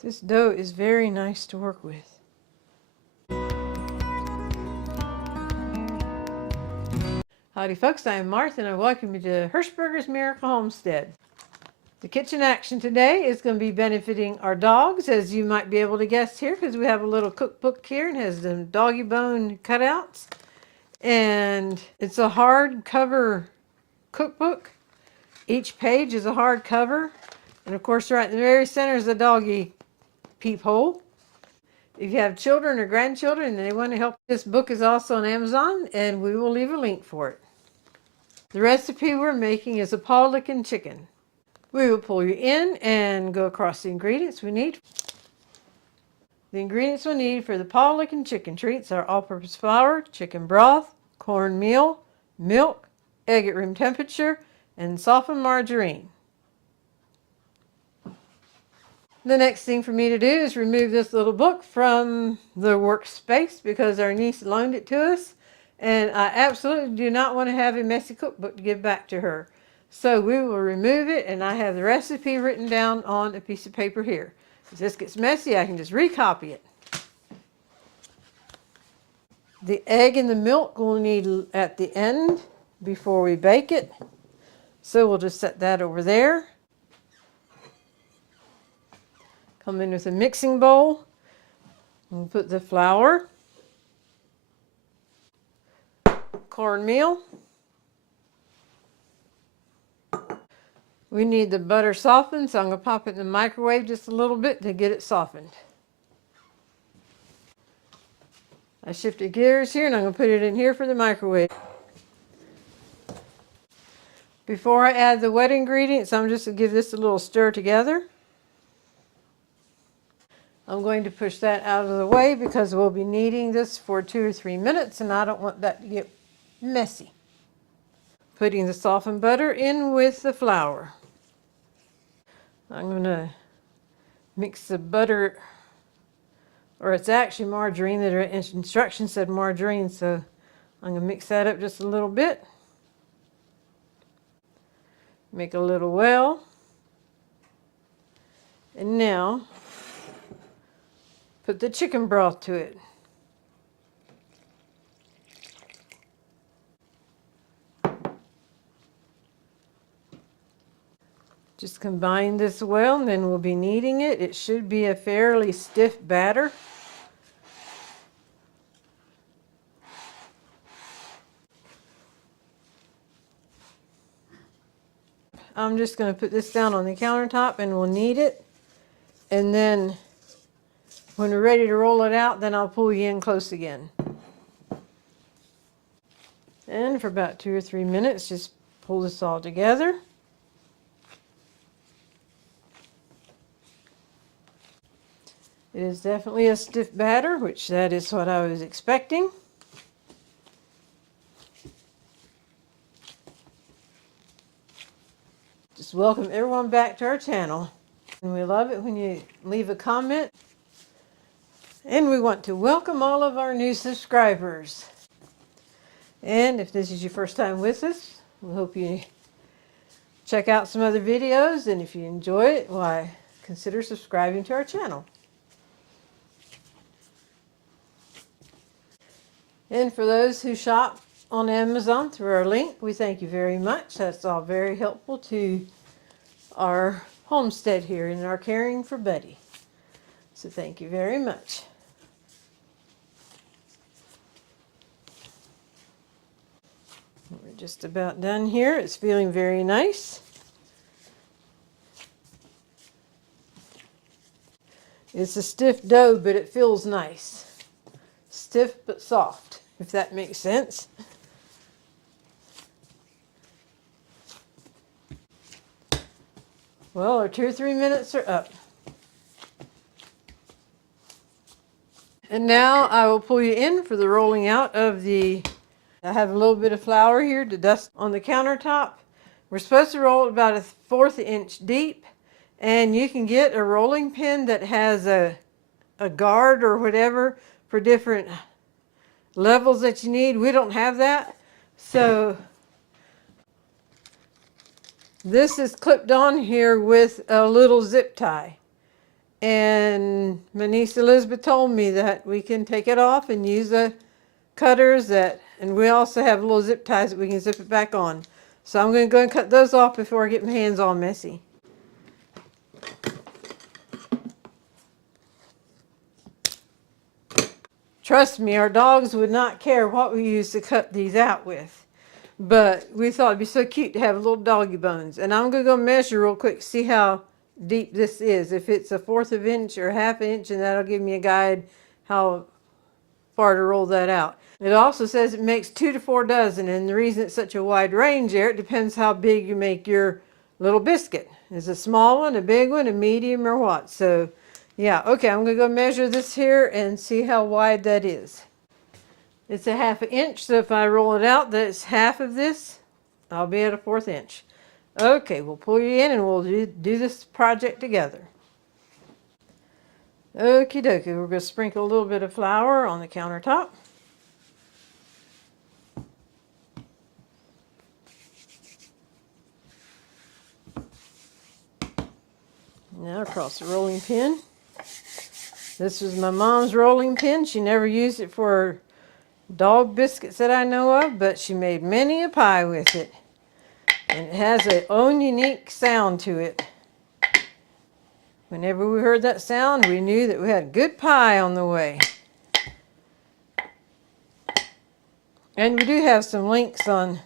This dough is very nice to work with. Howdy folks, I am Martha and I welcome you to Hirschberger's Miracle Homestead. The kitchen action today is going to be benefiting our dogs, as you might be able to guess here, because we have a little cookbook here and has the doggy bone cutouts. And it's a hardcover cookbook. Each page is a hardcover. And of course right in the very center is a doggy peephole. If you have children or grandchildren and they want to help, this book is also on Amazon and we will leave a link for it. The recipe we're making is a LICKIN chicken. We will pull you in and go across the ingredients we need. The ingredients we need for the LICKIN chicken treats are all-purpose flour, chicken broth, cornmeal, milk, egg at room temperature, and softened margarine. The next thing for me to do is remove this little book from the workspace because our niece loaned it to us. And I absolutely do not want to have a messy cookbook to give back to her. So we will remove it, and I have the recipe written down on a piece of paper here. If this gets messy, I can just recopy it. The egg and the milk we'll need at the end before we bake it. So we'll just set that over there. Come in with a mixing bowl. We'll put the flour, cornmeal. We need the butter softened, so I'm going to pop it in the microwave just a little bit to get it softened. I shifted gears here and I'm going to put it in here for the microwave. Before I add the wet ingredients, I'm just going to give this a little stir together. I'm going to push that out of the way because we'll be kneading this for 2 or 3 minutes and I don't want that to get messy. Putting the softened butter in with the flour. I'm going to mix the butter, or it's actually margarine. The instructions said margarine, so I'm going to mix that up just a little bit. Make a little well. And now, put the chicken broth to it. Just combine this well and then we'll be kneading it. It should be a fairly stiff batter. I'm just going to put this down on the countertop and we'll knead it. And then when we're ready to roll it out, then I'll pull you in close again. And for about 2 or 3 minutes, just pull this all together. It is definitely a stiff batter, which that is what I was expecting. Just welcome everyone back to our channel. And we love it when you leave a comment. And we want to welcome all of our new subscribers. And if this is your first time with us, we hope you check out some other videos. And if you enjoy it, why, consider subscribing to our channel. And for those who shop on Amazon through our link, we thank you very much. That's all very helpful to our homestead here and our caring for Buddy. So thank you very much. We're just about done here. It's feeling very nice. It's a stiff dough, but it feels nice. Stiff but soft, if that makes sense. Well, our 2 or 3 minutes are up. And now I will pull you in for the rolling out of the, I have a little bit of flour here to dust on the countertop. We're supposed to roll it about a 1/4 inch deep, and you can get a rolling pin that has a guard or whatever for different levels that you need. We don't have that, so this is clipped on here with a little zip tie. And my niece Elizabeth told me that we can take it off and use the cutters and we also have little zip ties that we can zip it back on. So I'm going to go and cut those off before I get my hands all messy. Trust me, our dogs would not care what we used to cut these out with. But we thought it'd be so cute to have little doggy bones. And I'm going to go measure real quick, see how deep this is. If it's 1/4 of an inch or 1/2 inch, and that'll give me a guide how far to roll that out. It also says it makes 2 to 4 dozen, and the reason it's such a wide range there, it depends how big you make your little biscuit. Is it a small one, a big one, a medium, or what? So, yeah, okay, I'm going to go measure this here and see how wide that is. It's 1/2 inch, so if I roll it out, that's half of this. I'll be at 1/4 inch. Okay, we'll pull you in and we'll do this project together. Okie dokie, we're going to sprinkle a little bit of flour on the countertop. Now across the rolling pin. This was my mom's rolling pin. She never used it for dog biscuits that I know of, but she made many a pie with it. And it has its own unique sound to it. Whenever we heard that sound, we knew that we had good pie on the way. And we do have some links on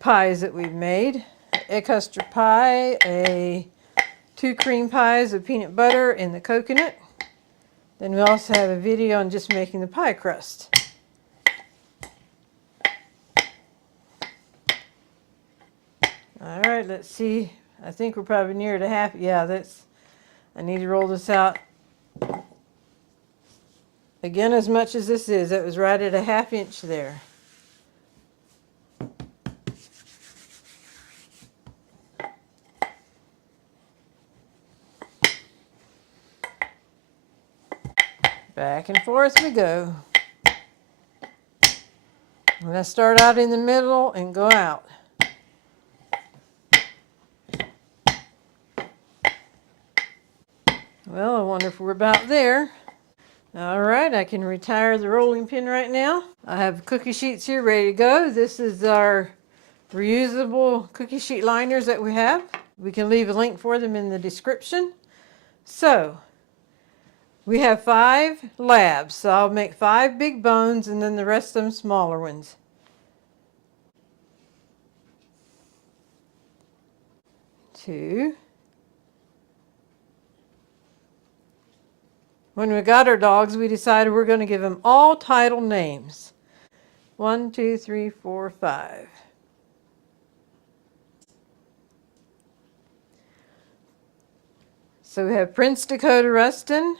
pies that we've made. A custard pie, 2 cream pies of peanut butter and the coconut. Then we also have a video on just making the pie crust. All right, let's see. I think we're probably near to half. Yeah, I need to roll this out. Again, as much as this is, that was right at 1/2 inch there. Back and forth we go. I'm going to start out in the middle and go out. Well, I wonder if we're about there. All right, I can retire the rolling pin right now. I have cookie sheets here ready to go. This is our reusable cookie sheet liners that we have. We can leave a link for them in the description. So, we have 5 labs, so I'll make 5 big bones and then the rest of them smaller ones. Two. When we got our dogs, we decided we're going to give them all title names. 1, 2, 3, 4, 5. So we have Prince Dakota Rustin,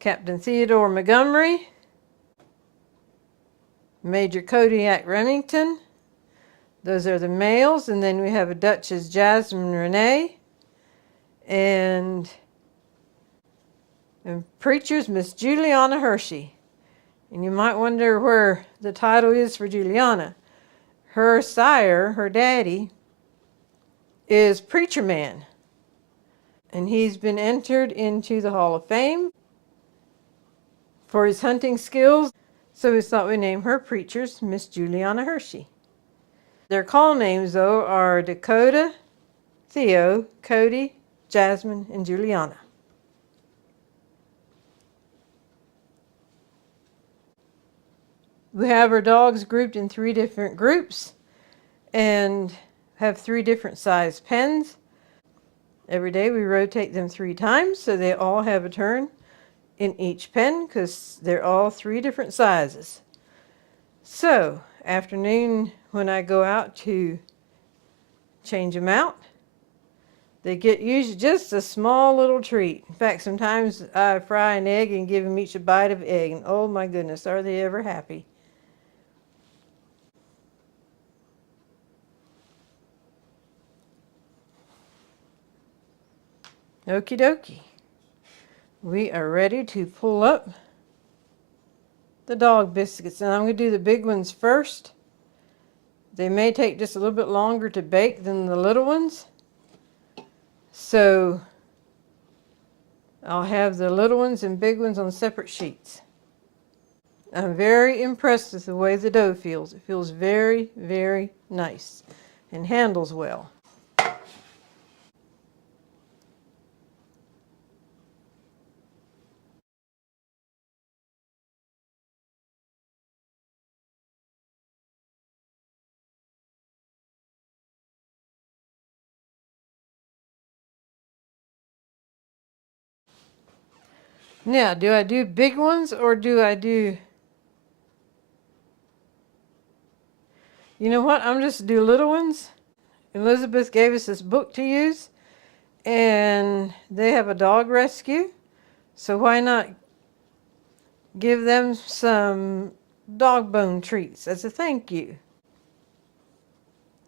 Captain Theodore Montgomery, Major Cody Remington. Those are the males. And then we have a Duchess Jazzmin Renee. And preachers Miss Juliana Hershey. And you might wonder where the title is for Juliana. Her sire, her daddy, is Preacher Man. And he's been entered into the Hall of Fame for his hunting skills. So we thought we'd name her Preachers Miss Juliana Hershey. Their call names, though, are Dakota, Theo, Cody, Jazzmin, and Juliana. We have our dogs grouped in 3 different groups and have 3 different size pens. Every day we rotate them 3 times so they all have a turn in each pen because they're all 3 different sizes. So, afternoon when I go out to change them out, they get usually just a small little treat. In fact, sometimes I fry an egg and give them each a bite of egg, and oh my goodness, are they ever happy. Okie dokie. We are ready to pull up the dog biscuits. And I'm going to do the big ones first. They may take just a little bit longer to bake than the little ones. So I'll have the little ones and big ones on separate sheets. I'm very impressed with the way the dough feels. It feels very, very nice and handles well. Now, do I do big ones or do I do... You know what? I'm just do little ones. Elizabeth gave us this book to use, and they have a dog rescue. So why not give them some dog bone treats as a thank you?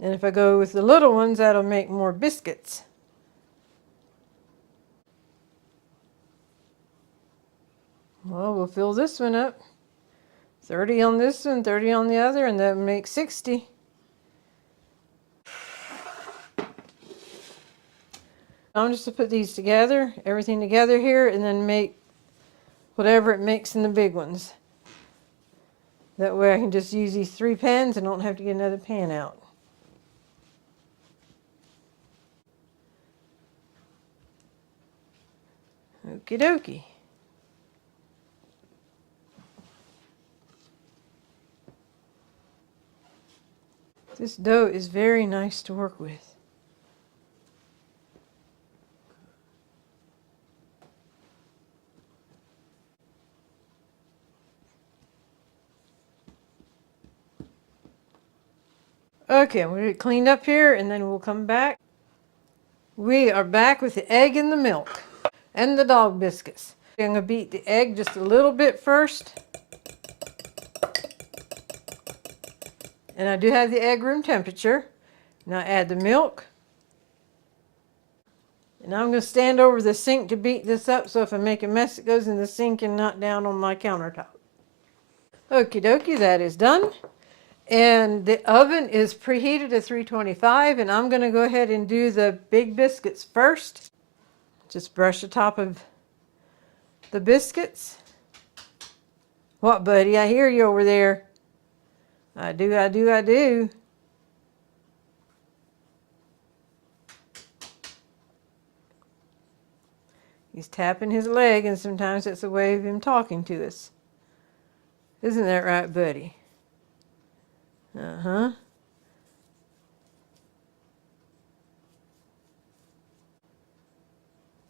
And if I go with the little ones, that'll make more biscuits. Well, we'll fill this one up. 30 on this one, 30 on the other, and that makes 60. I'm just to put these together, everything together here, and then make whatever it makes in the big ones. That way I can just use these 3 pans and don't have to get another pan out. Okie dokie. This dough is very nice to work with. Okay, we'll get it cleaned up here and then we'll come back. We are back with the egg and the milk and the dog biscuits. I'm going to beat the egg just a little bit first. And I do have the egg room temperature. Now add the milk. And I'm going to stand over the sink to beat this up, so if I make a mess it goes in the sink and not down on my countertop. Okie dokie, that is done. And the oven is preheated to 325, and I'm going to go ahead and do the big biscuits first. Just brush the top of the biscuits. What, buddy? I hear you over there. I do, I do, I do. He's tapping his leg, and sometimes it's a way of him talking to us. Isn't that right, buddy? Uh-huh.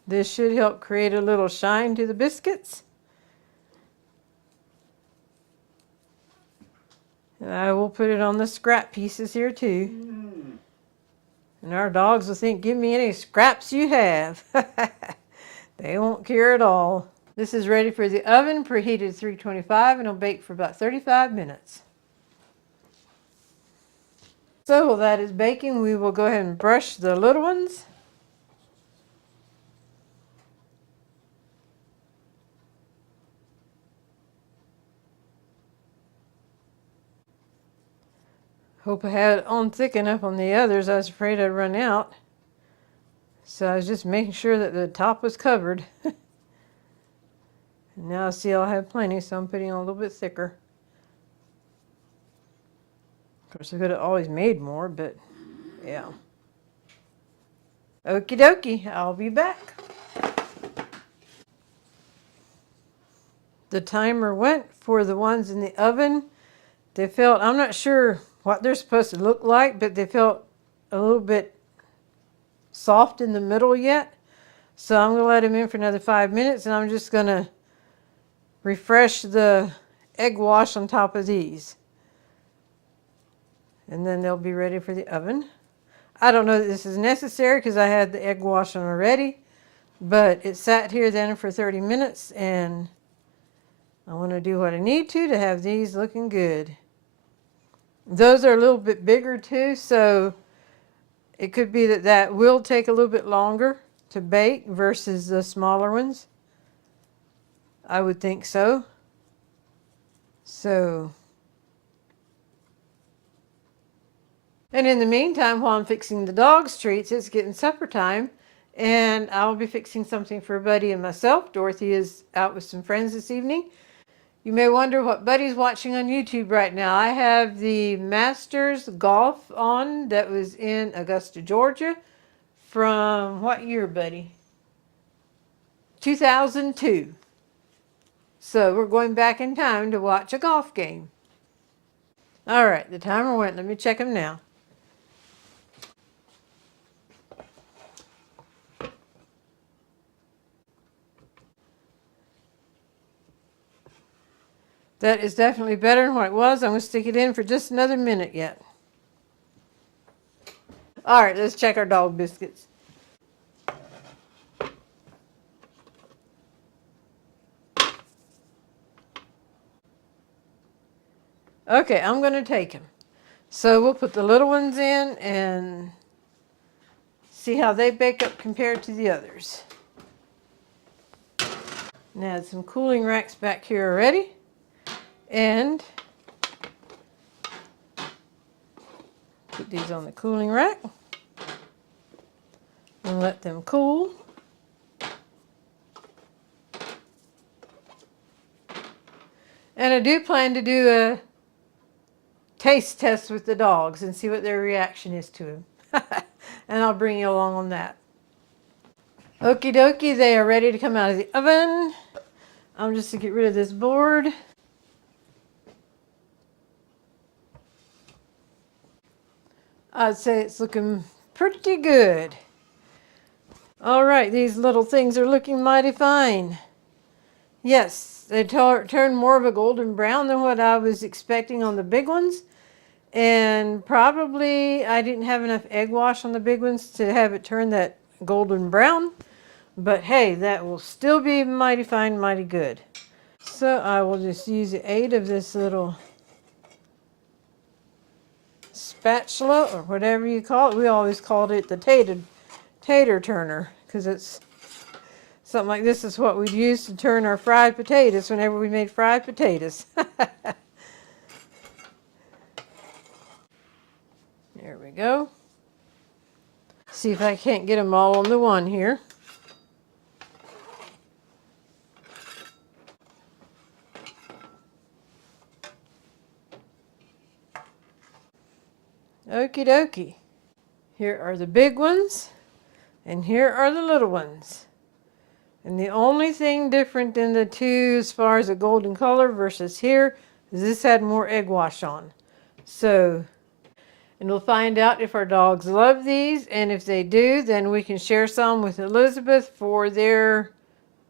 This should help create a little shine to the biscuits. And I will put it on the scrap pieces here too. And our dogs will think, give me any scraps you have. They won't care at all. This is ready for the oven, preheated 325, and it'll bake for about 35 minutes. So while that is baking, we will go ahead and brush the little ones. Hope I had it on thick enough on the others. I was afraid I'd run out. So I was just making sure that the top was covered. And now I see I'll have plenty, so I'm putting on a little bit thicker. Of course, I could have always made more, but yeah. Okie dokie, I'll be back. The timer went for the ones in the oven. They felt, I'm not sure what they're supposed to look like, but they felt a little bit soft in the middle yet. So I'm going to let them in for another 5 minutes, and I'm just going to refresh the egg wash on top of these. And then they'll be ready for the oven. I don't know that this is necessary because I had the egg wash on already, but it sat here then for 30 minutes, and I want to do what I need to have these looking good. Those are a little bit bigger too, so it could be that that will take a little bit longer to bake versus the smaller ones. I would think so. And in the meantime, while I'm fixing the dog's treats, it's getting supper time. And I'll be fixing something for Buddy and myself. Dorothy is out with some friends this evening. You may wonder what Buddy's watching on YouTube right now. I have the Masters Golf on that was in Augusta, Georgia. From what year, Buddy? 2002. So we're going back in time to watch a golf game. All right, the timer went. Let me check them now. That is definitely better than what it was. I'm going to stick it in for just another minute yet. All right, let's check our dog biscuits. Okay, I'm going to take them. So we'll put the little ones in and see how they bake up compared to the others. And add some cooling racks back here already. And put these on the cooling rack and let them cool. And I do plan to do a taste test with the dogs and see what their reaction is to them. And I'll bring you along on that. Okie dokie, they are ready to come out of the oven. I'm just to get rid of this board. I'd say it's looking pretty good. All right, these little things are looking mighty fine. Yes, they turned more of a golden brown than what I was expecting on the big ones. And probably I didn't have enough egg wash on the big ones to have it turn that golden brown. But hey, that will still be mighty fine, mighty good. So I will just use the aid of this little spatula or whatever you call it. We always called it the tater turner because it's something like this is what we'd use to turn our fried potatoes whenever we made fried potatoes. There we go. See if I can't get them all on the one here. Okie dokie. Here are the big ones, and here are the little ones. And the only thing different in the two as far as the golden color versus here is this had more egg wash on. So, and we'll find out if our dogs love these, and if they do, then we can share some with Elizabeth for their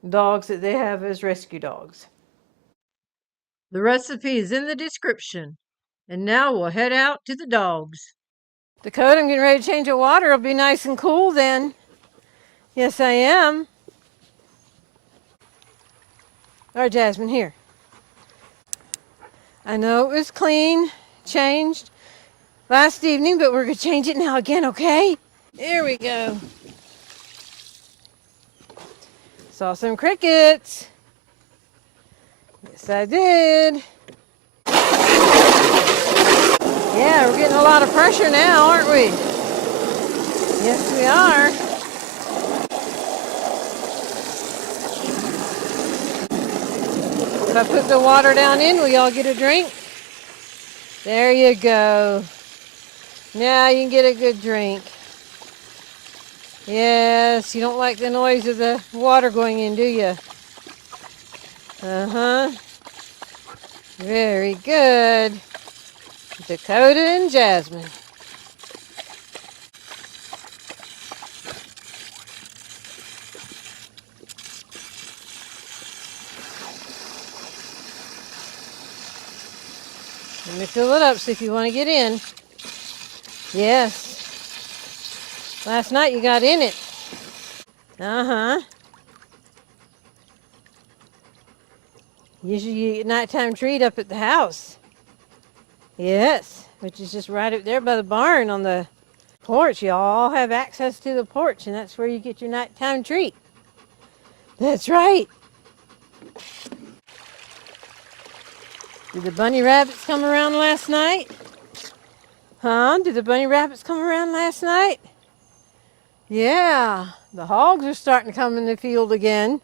dogs that they have as rescue dogs. The recipe is in the description. And now we'll head out to the dogs. Dakota, I'm getting ready to change the water. It'll be nice and cool then. Yes, I am. All right, Jazzmin, here. I know it was clean, changed last evening, but we're going to change it now again, okay? There we go. Saw some crickets. Yes, I did. Yeah, we're getting a lot of pressure now, aren't we? Yes, we are. If I put the water down in, will y'all get a drink? There you go. Now you can get a good drink. Yes, you don't like the noise of the water going in, do you? Uh-huh. Very good. Dakota and Jazzmin. Let me fill it up, see if you want to get in. Yes. Last night you got in it. Uh-huh. Usually you get nighttime treat up at the house. Yes, which is just right up there by the barn on the porch. You all have access to the porch, and that's where you get your nighttime treat. That's right. Did the bunny rabbits come around last night? Huh? Did the bunny rabbits come around last night? Yeah, the hogs are starting to come in the field again.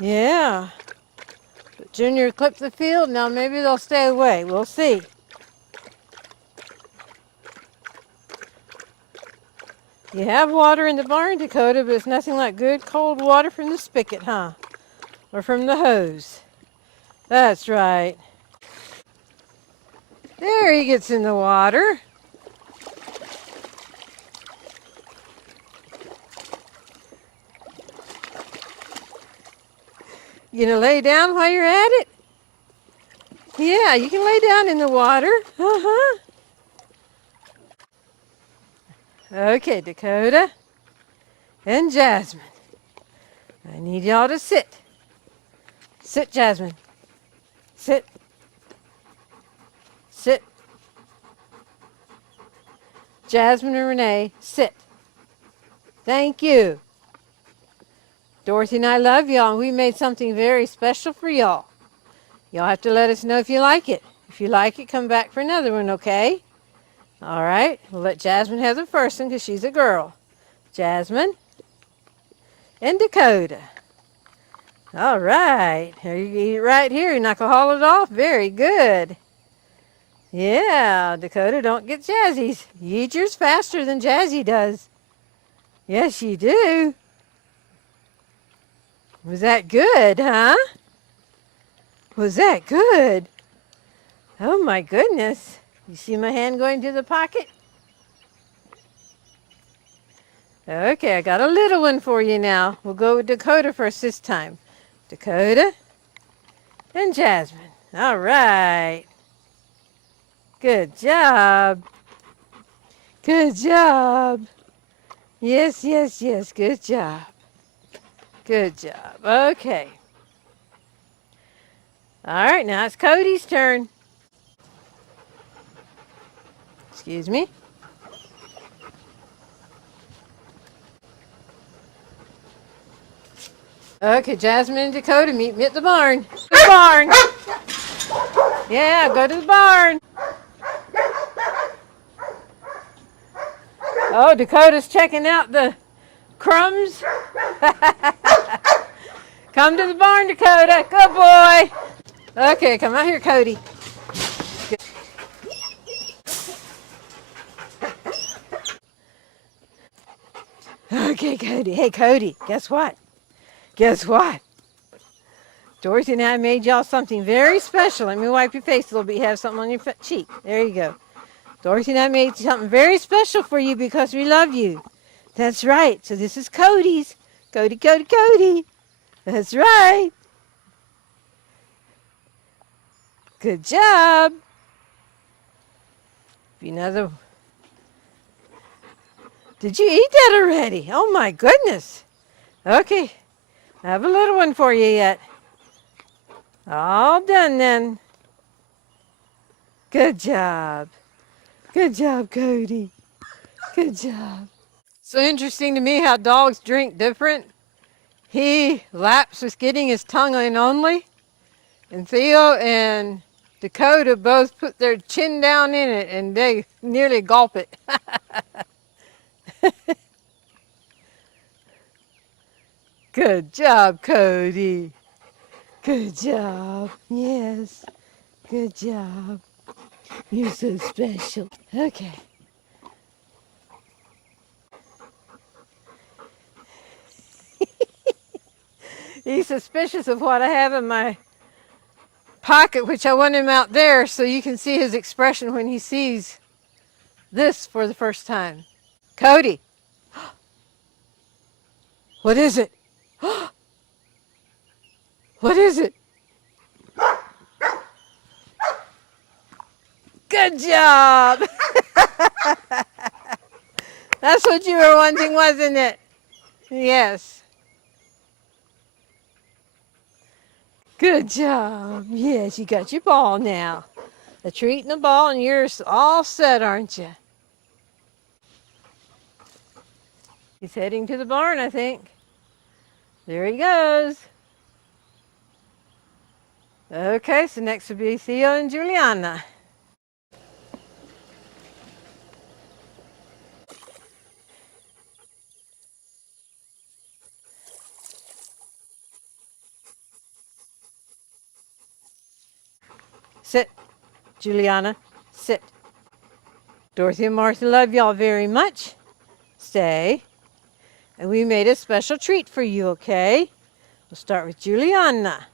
Yeah. But Junior clipped the field. Now maybe they'll stay away. We'll see. You have water in the barn, Dakota, but it's nothing like good cold water from the spigot, huh? Or from the hose. That's right. There he gets in the water. You gonna lay down while you're at it? Yeah, you can lay down in the water. Uh-huh. Okay, Dakota and Jazzmin. I need y'all to sit. Sit, Jazzmin. Sit. Sit. Jazzmin and Renee, sit. Thank you. Dorothy and I love y'all, and we made something very special for y'all. Y'all have to let us know if you like it. If you like it, come back for another one, okay? All right. We'll let Jazzmin have the first one because she's a girl. Jazzmin and Dakota. All right. Here, you eat it right here. You're not going to haul it off? Very good. Yeah, Dakota, don't get Jazzy's. You eat yours faster than Jazzy does. Yes, you do. Was that good, huh? Was that good? Oh, my goodness. You see my hand going to the pocket? Okay, I got a little one for you now. We'll go with Dakota first this time. Dakota and Jazzmin. All right. Good job. Good job. Yes, yes, yes. Good job. Good job. Okay. All right, now it's Cody's turn. Excuse me. Okay, Jazzmin and Dakota, meet me at the barn. The barn. Yeah, go to the barn. Oh, Dakota's checking out the crumbs. Come to the barn, Dakota. Good boy. Okay, come out here, Cody. Okay, Cody. Hey, Cody, guess what? Guess what? Dorothy and I made y'all something very special. Let me wipe your face a little bit. You have something on your cheek. There you go. Dorothy and I made something very special for you because we love you. That's right. So this is Cody's. Cody, Cody, Cody. That's right. Good job. Another. Did you eat that already? Oh my goodness. Okay. I have a little one for you yet. All done then. Good job. Good job, Cody. Good job. So interesting to me how dogs drink different. He laps with getting his tongue in only. And Theo and Dakota both put their chin down in it and they nearly gulp it. Good job, Cody. Good job. Yes. Good job. You're so special. Okay. He's suspicious of what I have in my pocket, which I want him out there so you can see his expression when he sees this for the first time. Cody. What is it? What is it? Good job. That's what you were wanting, wasn't it? Yes. Good job. Yes, you got your ball now. A treat and a ball, and you're all set, aren't you? He's heading to the barn, I think. There he goes. Okay, so next will be Theo and Juliana. Sit. Juliana, sit. Dorothy and Martha love y'all very much. Stay. And we made a special treat for you, okay? We'll start with Juliana.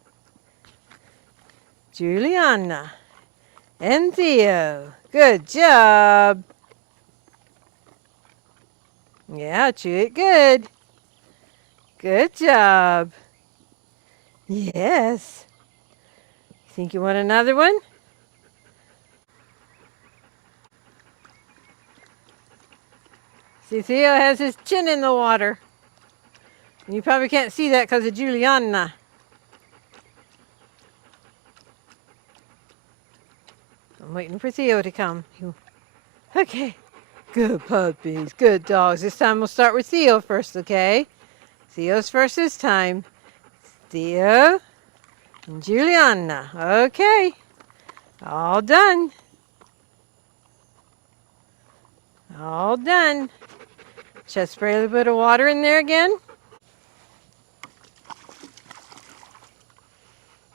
Juliana. And Theo. Good job. Yeah, chew it good. Good job. Yes. Think you want another one? See, Theo has his chin in the water. You probably can't see that because of Juliana. I'm waiting for Theo to come. Okay. Good puppies. Good dogs. This time we'll start with Theo first, okay? Theo's first this time. Theo and Juliana. Okay. All done. All done. Should I spray a little bit of water in there again?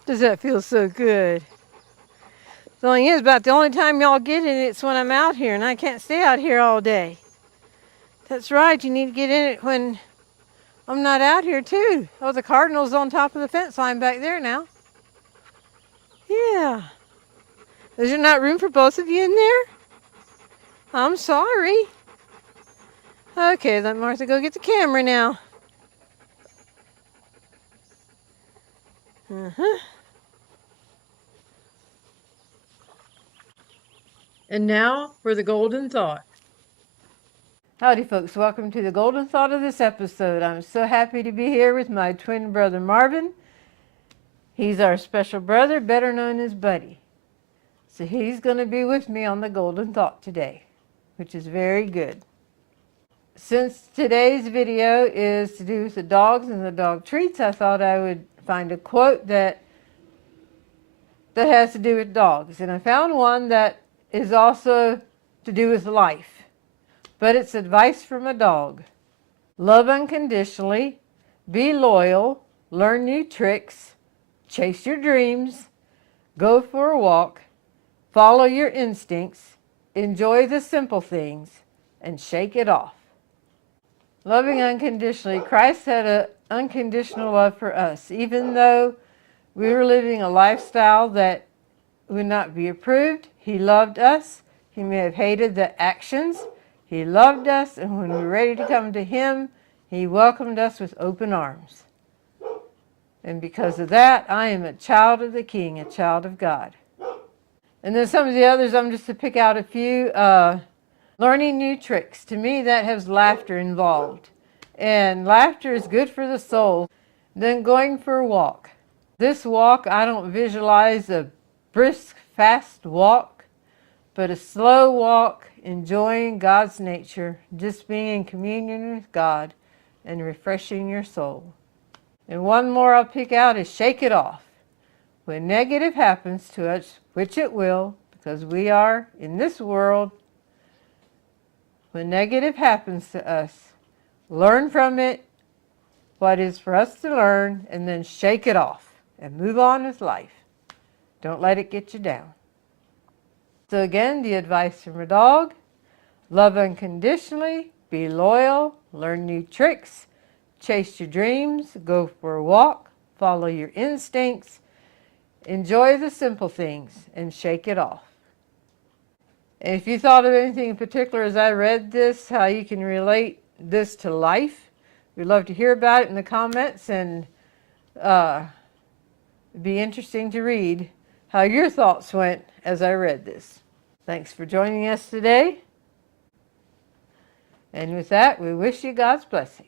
Does that feel so good? The only is about the only time y'all get in it's when I'm out here, and I can't stay out here all day. That's right, you need to get in it when I'm not out here too. Oh, the cardinal's on top of the fence line back there now. Yeah. Is there not room for both of you in there? I'm sorry. Okay, let Martha go get the camera now. Uh-huh. And now for the golden thought. Howdy folks, welcome to the golden thought of this episode. I'm so happy to be here with my twin brother Marvin. He's our special brother, better known as Buddy. So he's going to be with me on the golden thought today, which is very good. Since today's video is to do with the dogs and the dog treats, I thought I would find a quote that has to do with dogs. And I found one that is also to do with life, but it's advice from a dog. Love unconditionally, be loyal, learn new tricks, chase your dreams, go for a walk, follow your instincts, enjoy the simple things, and shake it off. Loving unconditionally, Christ had an unconditional love for us, even though we were living a lifestyle that would not be approved. He loved us. He may have hated the actions. He loved us, and when we were ready to come to Him, He welcomed us with open arms. And because of that, I am a child of the King, a child of God. And then some of the others, I'm just to pick out a few. Learning new tricks. To me, that has laughter involved. And laughter is good for the soul. Then going for a walk. This walk, I don't visualize a brisk, fast walk, but a slow walk, enjoying God's nature, just being in communion with God and refreshing your soul. And one more I'll pick out is shake it off. When negative happens to us, which it will, because we are in this world, when negative happens to us, learn from it what is for us to learn, and then shake it off and move on with life. Don't let it get you down. So again, the advice from a dog: love unconditionally, be loyal, learn new tricks, chase your dreams, go for a walk, follow your instincts, enjoy the simple things, and shake it off. And if you thought of anything in particular as I read this, how you can relate this to life, we'd love to hear about it in the comments, and it'd be interesting to read how your thoughts went as I read this. Thanks for joining us today. And with that, we wish you God's blessing.